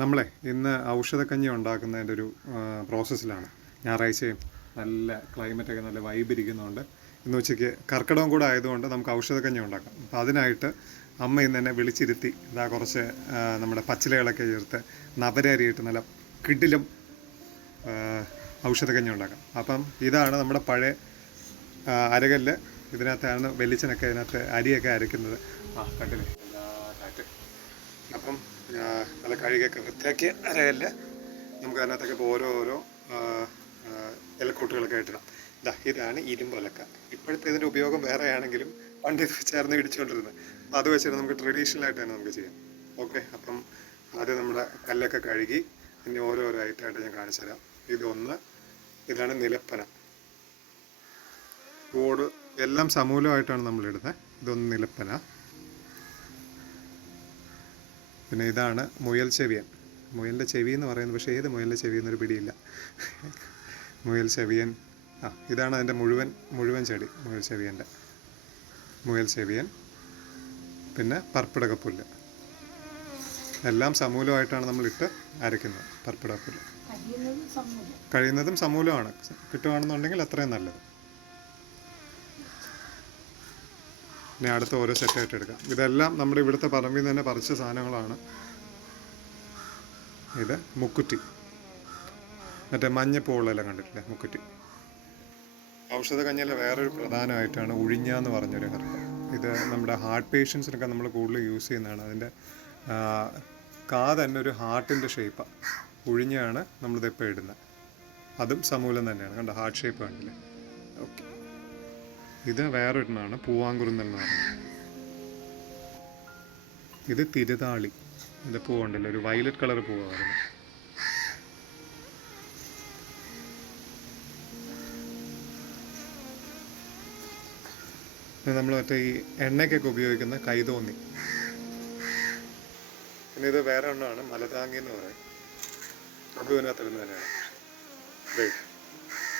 നമ്മളെ ഇന്ന് ഔഷധക്കഞ്ഞി ഉണ്ടാക്കുന്നതിൻ്റെ ഒരു പ്രോസസ്സിലാണ്. ഞായറാഴ്ചയും നല്ല ക്ലൈമറ്റൊക്കെ നല്ല വൈബ് ഇരിക്കുന്നതുകൊണ്ട് ഇന്ന് ഉച്ചയ്ക്ക് കർക്കിടകം കൂടെ ആയതുകൊണ്ട് നമുക്ക് ഔഷധക്കഞ്ഞി ഉണ്ടാക്കാം. അപ്പോൾ അതിനായിട്ട് അമ്മ ഇന്ന് എന്നെ വിളിച്ചിരുത്തി ഇതാ കുറച്ച് നമ്മുടെ പച്ചിലകളൊക്കെ ചേർത്ത് നവരരിയിട്ട് നല്ല കിടിലും ഔഷധക്കഞ്ഞി ഉണ്ടാക്കാം. അപ്പം ഇതാണ് നമ്മുടെ പഴയ അരകല്ല്. ഇതിനകത്താണ് വെളിച്ചെണ്ണൊക്കെ ഇതിനകത്ത് അരിയൊക്കെ അരയ്ക്കുന്നത്. കണ്ടില്ലേ കാറ്റ്. അപ്പം നല്ല കഴുകിയൊക്കെ വൃത്തിയാക്കിയ അരകല്ല് നമുക്ക് അതിനകത്തൊക്കെ ഇപ്പോൾ ഓരോ ഇലക്കൂട്ടുകളൊക്കെ ഇട്ടിടാം. ഇതാണ് ഇരുമ്പ് ഒലക്ക. ഇപ്പോഴത്തെ ഇതിൻ്റെ ഉപയോഗം വേറെ ആണെങ്കിലും പണ്ട് ഇത് ചേർന്ന് ഇടിച്ചുകൊണ്ടിരുന്നത്. അത് വെച്ചിട്ട് നമുക്ക് ട്രഡീഷണലായിട്ട് തന്നെ നമുക്ക് ചെയ്യാം. ഓക്കെ, അപ്പം ആദ്യം നമ്മുടെ കല്ലൊക്കെ കഴുകി പിന്നെ ഓരോ ഐറ്റമായിട്ട് ഞാൻ കാണിച്ചു തരാം. ഇതാണ് നിലപ്പന. ഓട് എല്ലാം സമൂലമായിട്ടാണ് നമ്മളിടുന്നത്. ഇതൊന്ന് നിലപ്പന. പിന്നെ ഇതാണ് മുയൽ ചെവിയൻ. മുയലിൻ്റെ ചെവി എന്ന് പറയുന്നത്, പക്ഷേ ഏത് മുയലിൻ്റെ ചെവി എന്നൊരു പിടിയില്ല. മുയൽ ചെവിയൻ. ഇതാണ് അതിൻ്റെ മുഴുവൻ ചെടി. മുയൽ ചെവിയൻ. പിന്നെ പർപ്പിടകപ്പുല്ല്. എല്ലാം സമൂലമായിട്ടാണ് നമ്മളിട്ട് അരയ്ക്കുന്നത്. പർപ്പിടകപ്പുല്ല് കഴിയുന്നതും സമൂലമാണ്. കിട്ടുകയാണെന്നുണ്ടെങ്കിൽ അത്രയും നല്ലത്. പിന്നെ അടുത്ത ഓരോ സെറ്റായിട്ട് എടുക്കാം. ഇതെല്ലാം നമ്മുടെ ഇവിടുത്തെ പറമ്പിൽ നിന്ന് തന്നെ പറിച്ച സാധനങ്ങളാണ്. ഇത് മുക്കുറ്റി, മറ്റേ മഞ്ഞപ്പൂളെല്ലാം കണ്ടിട്ടില്ലേ, മുക്കുറ്റി. ഔഷധക്കഞ്ഞിയിലെ വേറൊരു പ്രധാനമായിട്ടാണ് ഉഴിഞ്ഞ എന്ന് പറഞ്ഞൊരു ഹെർബ്. ഇത് നമ്മുടെ ഹാർട്ട് പേഷ്യൻസിനൊക്കെ നമ്മൾ കൂടുതൽ യൂസ് ചെയ്യുന്നതാണ്. അതിൻ്റെ തന്നെ ഒരു ഹാർട്ടിൻ്റെ ഷേപ്പാണ്. ഉഴിഞ്ഞാണ് നമ്മളിതിപ്പോൾ ഇടുന്നത്. അതും സമൂലം തന്നെയാണ്. കണ്ടോ, ഹാർട്ട് ഷേപ്പ് കണ്ടില്ലേ. ഓക്കെ, ഇത് വേറൊരെണ്ണമാണ്, പൂവാങ്കുറുന്നൽ എന്ന് പറയുന്നത്. ഇത് തിരുതാളി. ഇത് പൂവുണ്ടല്ലോ, ഒരു വയലറ്റ് കളർ പൂവായിരുന്നു. നമ്മൾ മറ്റേ ഈ എണ്ണയ്ക്കൊക്കെ ഉപയോഗിക്കുന്ന കൈതോന്നി. പിന്നെ ഇത് വേറെ എണ്ണമാണ്, മലതാങ്ങി എന്ന് പറയും. അതും ഇതിനകത്തിരുന്ന് തന്നെയാണ്.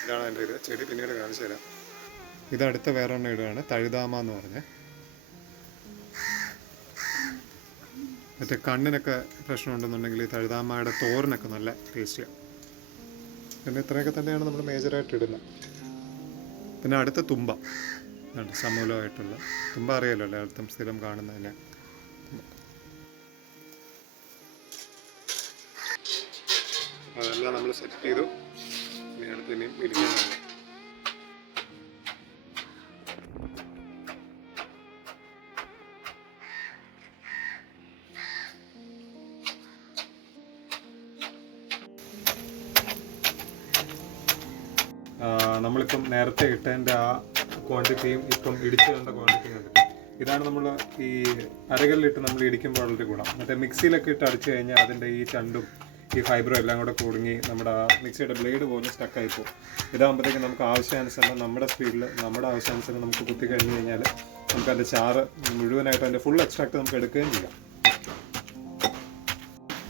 ഇതാണ് എൻ്റെ ഇത്. ചെടി പിന്നീട് കാണിച്ചു തരാം. ഇതടുത്ത വേറെ എണ്ണ ഇടുകയാണ്, തഴുതാമ എന്ന് പറഞ്ഞ്. മറ്റേ കണ്ണിനൊക്കെ പ്രശ്നമുണ്ടെന്നുണ്ടെങ്കിൽ ഈ തഴുതാമയുടെ തോരനൊക്കെ നല്ല ടേസ്റ്റിയാണ്. പിന്നെ ഇത്രയൊക്കെ തന്നെയാണ് നമ്മൾ മേജറായിട്ട് ഇടുന്നത്. പിന്നെ അടുത്ത തുമ്പ. സമൂലമായിട്ടുള്ള തുമ്പ അറിയാലോ, എല്ലായിടത്തും സ്ഥിരം കാണുന്നതന്നെ. അതെല്ലാം നമ്മൾ സെറ്റ് ചെയ്തു. ഇനി അടുത്ത് ഇനിയും ഇരിക്കാനാണ്. നമ്മളിപ്പം നേരത്തെ ഇട്ടതിൻ്റെ ആ ക്വാണ്ടിറ്റിയും ഇപ്പം ഇടിച്ചു കണ്ട ക്വാണ്ടിറ്റിയും കണ്ടിട്ട് ഇതാണ് നമ്മൾ ഈ അരകല്ലിട്ട് നമ്മൾ ഇടിക്കുമ്പോഴുള്ളൊരു ഗുണം. മറ്റേ മിക്സിയിലൊക്കെ ഇട്ട് അടിച്ചു കഴിഞ്ഞാൽ അതിൻ്റെ ഈ ചണ്ടും ഈ ഫൈബറും എല്ലാം കൂടെ കുടുങ്ങി നമ്മുടെ ആ മിക്സിയുടെ ബ്ലേഡ് പോലും സ്റ്റക്കായി പോകും. ഇതാകുമ്പോഴത്തേക്കും നമുക്ക് ആവശ്യാനുസരണം നമ്മുടെ സ്പീഡിൽ നമ്മുടെ ആവശ്യാനുസരണം നമുക്ക് കുത്തി കഴിഞ്ഞ് കഴിഞ്ഞാൽ നമുക്ക് അതിൻ്റെ ചാറ് മുഴുവനായിട്ട് അതിൻ്റെ ഫുൾ എക്സ്ട്രാക്ട് നമുക്ക് എടുക്കുകയും ചെയ്യാം.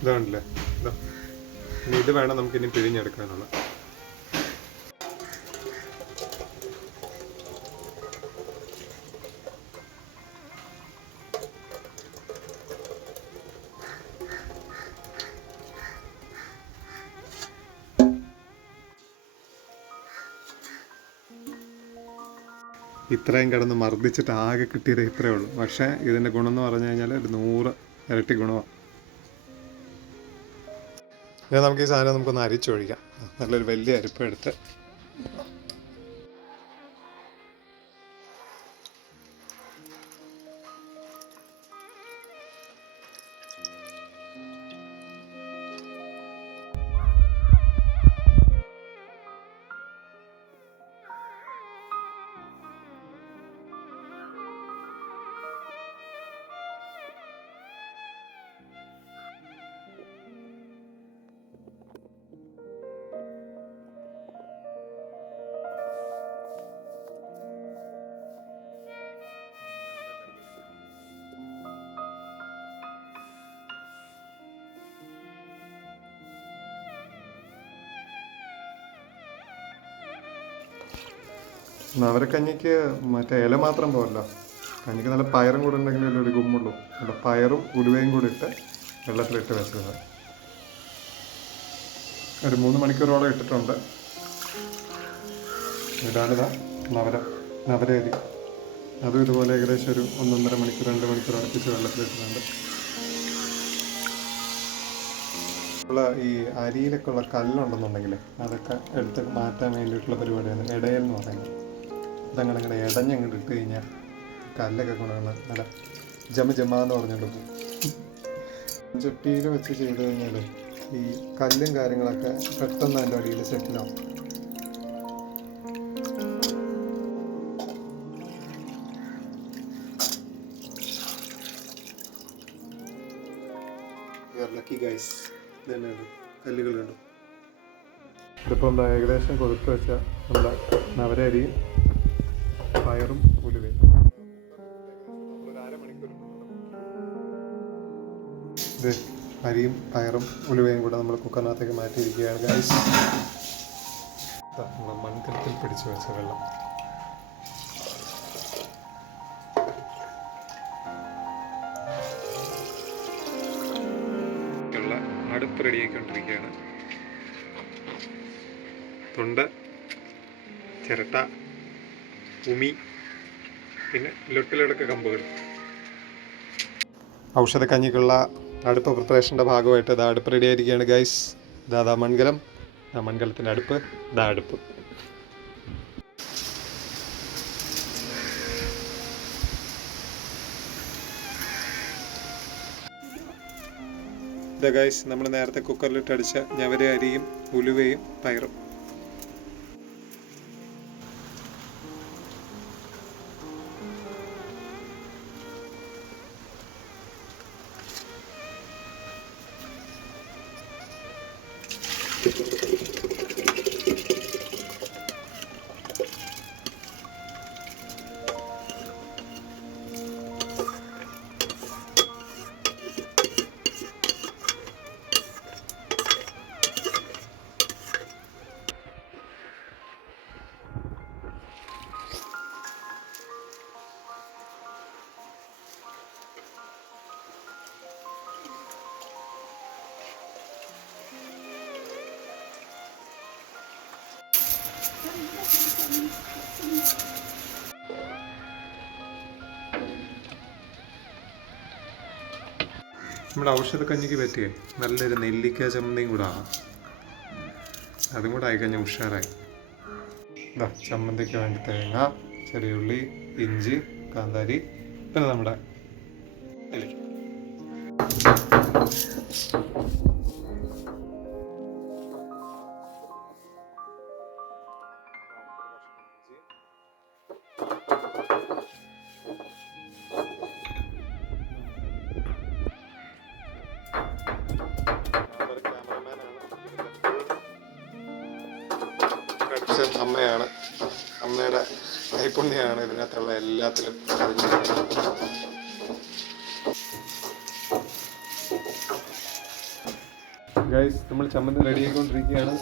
ഇതാണല്ലേ, ഇനി ഇത് വേണം നമുക്കിനി പിഴിഞ്ഞെടുക്കാനുള്ളത്. ഇത്രയും കിടന്ന് മർദ്ദിച്ചിട്ട് ആകെ കിട്ടിയത് ഇത്രയേ ഉള്ളൂ. പക്ഷേ ഇതിൻ്റെ ഗുണം എന്ന് പറഞ്ഞു കഴിഞ്ഞാൽ ഒരു 100 ഇരട്ടി ഗുണമാണ്. ഇനി നമുക്ക് ഈ സാധനം നമുക്കൊന്ന് അരിച്ചൊഴിക്കാം. നല്ലൊരു വലിയ അരിപ്പെടുത്ത് നവരക്കഞ്ഞിക്ക് മറ്റേ ഇല മാത്രം പോരല്ലോ, കഞ്ഞിക്ക് നല്ല പയറും കൂടെ ഉണ്ടെങ്കിലല്ലേ ഒരു ഗുമ്മുള്ളൂ. നല്ല പയറും ഉലുവയും കൂടി ഇട്ട് വെള്ളത്തിലിട്ട് വെച്ചത്. ഒരു 3 മണിക്കൂറോളം ഇട്ടിട്ടുണ്ട്. ഇതാണിതാ നവരരി. അതും ഇതുപോലെ ഏകദേശം ഒരു 1.5 മണിക്കൂർ 2 മണിക്കൂർ അടുപ്പിച്ച് വെള്ളത്തിലിട്ടിട്ടുണ്ട്. ഉള്ള ഈ അരിയിലൊക്കെ ഉള്ള കല്ലുണ്ടെന്നുണ്ടെങ്കിൽ അതൊക്കെ എടുത്ത് മാറ്റാൻ വേണ്ടിയിട്ടുള്ള പരിപാടിയാണ് ഇടയൽ എന്ന് പറയുന്നത്. അതങ്ങനെ ഇങ്ങനെ ഇടഞ്ഞങ്ങോട്ട് ഇട്ട് കഴിഞ്ഞാൽ കല്ലൊക്കെ കൊണ്ടുവന്ന് നല്ല ജമാന്ന് പറഞ്ഞുകൊണ്ട് പോകും. ചട്ടിയിൽ വെച്ച് ചെയ്ത് കഴിഞ്ഞാൽ ഈ കല്ലും കാര്യങ്ങളൊക്കെ പെട്ടെന്ന് അതിൻ്റെ അടിയിൽ സെറ്റിലാവും. കല്ലുകൾ കണ്ടു. ഇതിപ്പം ഏകദേശം കൊതുത്ത് വെച്ച നമ്മുടെ നവരരിയും പയറും ഉലുവയും ഇത് അരിയും പയറും ഉലുവയും കൂടെ നമ്മൾ കുക്കറിനകത്തേക്ക് മാറ്റിയിരിക്കുകയാണ് ഗൈസ്. നമ്മൾ മൺകലത്തിൽ പിടിച്ചു വെച്ച വെള്ളം അടുപ്പ് റെഡിയാക്കിക്കൊണ്ടിരിക്കുകയാണ്. തൊണ്ട, ചിരട്ട, ഉമി, പിന്നെ ലൊട്ടിലടക്ക കമ്പുകൾ. ഔഷധക്കഞ്ഞിക്കുള്ള അടുപ്പ് പ്രിപ്പറേഷൻ്റെ ഭാഗമായിട്ട് ഇതാ അടുപ്പ് റെഡി ആയിരിക്കുകയാണ് ഗൈസ്. ഇതാ മൺകലം, മൺകലത്തിൻ്റെ അടുപ്പ്, ഇതാ അടുപ്പ്. ഇതാ ഗൈസ് നമ്മൾ നേരത്തെ കുക്കറിലിട്ട് അടിച്ച ഞവര അരിയും ഉലുവയും പയറും. നമ്മുടെ ഔഷധക്കഞ്ഞിക്ക് പറ്റിയേ നല്ലൊരു നെല്ലിക്ക ചമ്മന്തിയും കൂടെ ആണ്. അതും കൂടെ ആയിക്കഴിഞ്ഞാൽ ഉഷാറായി. ഇതാ ചമ്മന്തിക്ക് വേണ്ടി തേങ്ങ, ചെറിയ ഉള്ളി, ഇഞ്ചി, കാന്താരി, പിന്നെ നമ്മുടെ നെല്ലിക്ക. അമ്മയാണ്, അമ്മയുടെ നൈപുണ്യമാണ് ഇതിനകത്തുള്ള എല്ലാത്തിലും. ഗൈസ് നമ്മൾ ചമ്മന്തി റെഡിയായിക്കൊണ്ടിരിക്കുകയാണ്.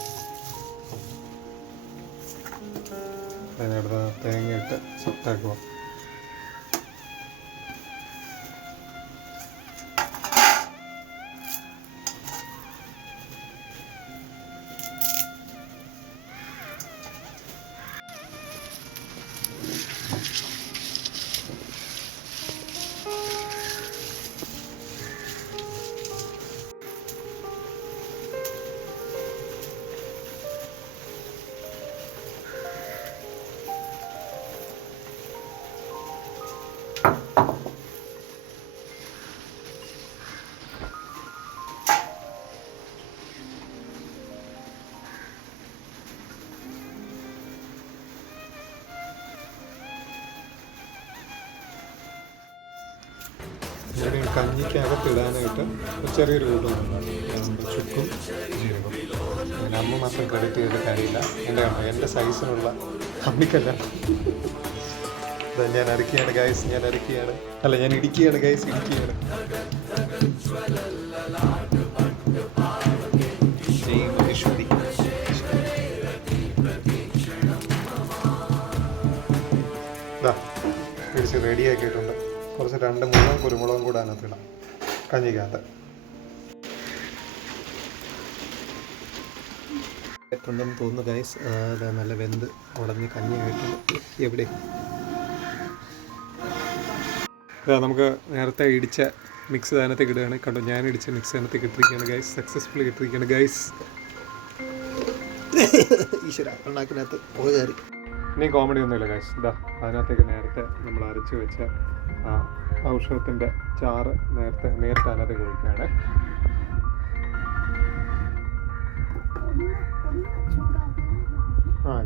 അതിനടുത്ത് തേങ്ങയിട്ട് സെറ്റാക്കുക. കഞ്ഞിക്കകത്ത് ഇടാനായിട്ട് ചെറിയൊരു കൂട്ടുന്നുണ്ട്, ചുക്കും ജീരകം. പിന്നെ അമ്മ മാത്രം ക്രെഡിറ്റ് ചെയ്തിട്ട് കാര്യമില്ല. എൻ്റെ സൈസിനുള്ള അമ്മിക്കല്ല. ഞാൻ അരക്കുകയാണ് ഗൈസ്, ഞാൻ ഇടിക്കുകയാണ് ഗൈസ്, ഇടിക്കുകയാണ്. പിടിച്ച് റെഡിയാക്കിയിട്ടുണ്ട്. കുറച്ച് 2-3 കുരുമുളകും കൂടെ അതിനകത്തിടാം കഞ്ഞിക്കകത്ത്. ആയിട്ടുണ്ടെന്ന് തോന്നുന്നു ഗൈസ്. അത് നല്ല വെന്ത് ഉടഞ്ഞ് കഞ്ഞിയായിട്ടുണ്ട്. എവിടെ നമുക്ക് നേരത്തെ ഇടിച്ച മിക്സ് അതിനകത്തേക്ക് ഇടുകയാണ്. കണ്ടോ, ഞാൻ ഇടിച്ച മിക്സ് അതിനകത്തേക്ക് ഇട്ടിരിക്കുകയാണ് ഗൈസ്. സക്സസ്ഫുള്ളി ഇട്ടിരിക്കുകയാണ് ഗൈസ്. ഈശ്വര, ഉണ്ടാക്കിനകത്ത് പോയി കയറി. ഇനി കോമഡി ഒന്നുമില്ല ഗൈസ്. ഇതാ അതിനകത്തേക്ക് നേരത്തെ നമ്മൾ അരച്ച് വെച്ച ഔഷധത്തിൻ്റെ ചാറ് നേരത്തെ അതിനകത്തേക്ക് ഒഴിക്കുകയാണ്.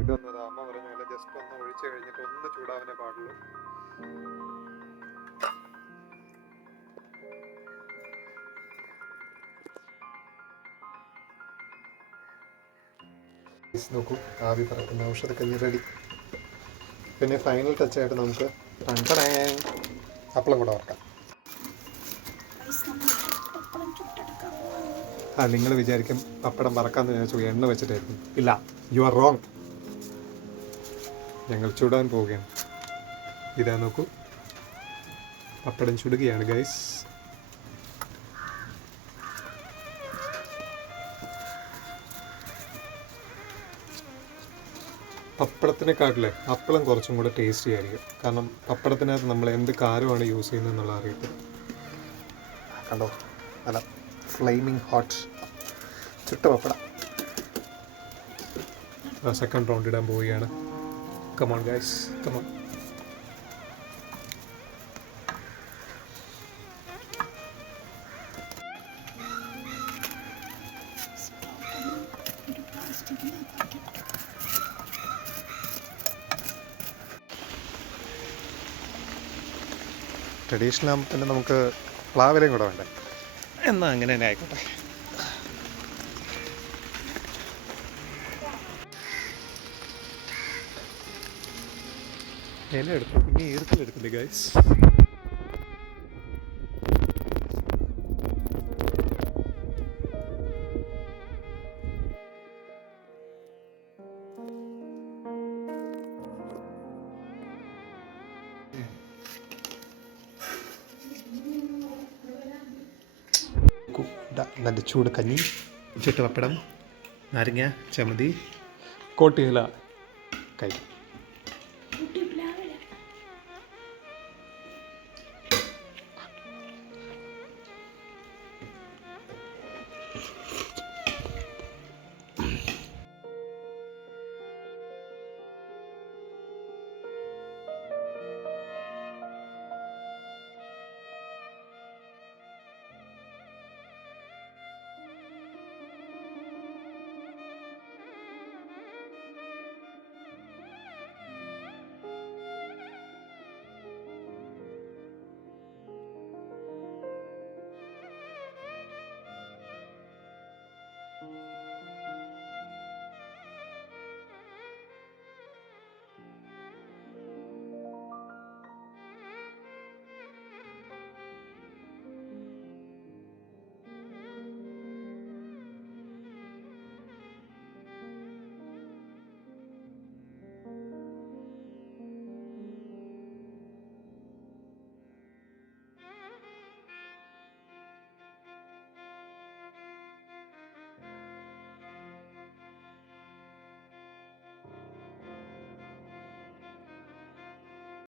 ഇതൊന്നത് അമ്മ പറഞ്ഞ പോലെ ജസ്റ്റ് ഒന്ന് ഒഴിച്ച് കഴിഞ്ഞിട്ട് ഒന്ന് ചൂടാവാനേ പാടുള്ളൂ. നോക്കൂ, ആവി പറക്കുന്ന ഔഷധക്കഞ്ഞി റെഡി. പിന്നെ ഫൈനൽ ടച്ചായിട്ട് നമുക്ക് അപ്പളം കൂടെ വറക്കാം. നിങ്ങൾ വിചാരിക്കും പപ്പടം വറക്കാമെന്ന് വിചാരിച്ചു എണ്ണ വെച്ചിട്ടായിരിക്കും. ഇല്ല, യു ആർ റോങ്. ഞങ്ങൾ ചുടാൻ പോവുകയാണ്. ഇതാ നോക്കൂ, പപ്പടം ചുടുകയാണ് ഗൈസ്. പപ്പടത്തിനെക്കാട്ടിലെ അപ്പളം കുറച്ചും കൂടെ ടേസ്റ്റി ആയിരിക്കും. കാരണം പപ്പടത്തിനകത്ത് നമ്മൾ എന്ത് കാരമാണ് യൂസ് ചെയ്യുന്നത് എന്നുള്ള അറിയത്തില്ല. കണ്ടോ, നല്ല ഫ്ലെയിമിങ് ഹോട്ട് ചുട്ട പപ്പടം. സെക്കൻഡ് റൗണ്ട് ഇടാൻ പോവുകയാണ്. Come on guys, come on. ട്രഡീഷണൽ ആകുമ്പോൾ തന്നെ നമുക്ക് പ്ലാവിലയും കൂടെ വേണ്ടേ. എന്നാൽ അങ്ങനെ തന്നെ ആയിക്കോട്ടെ. ഇല എടുത്തു, ഇനി ഈർക്കലെടുക്കില്ലേ ഗൈസ്. നല്ല ചൂട് കഞ്ഞി, ചുട്ട് പപ്പടം, നാരങ്ങ, ചമ്മന്തി, കോട്ടിയില കഴിക്കും.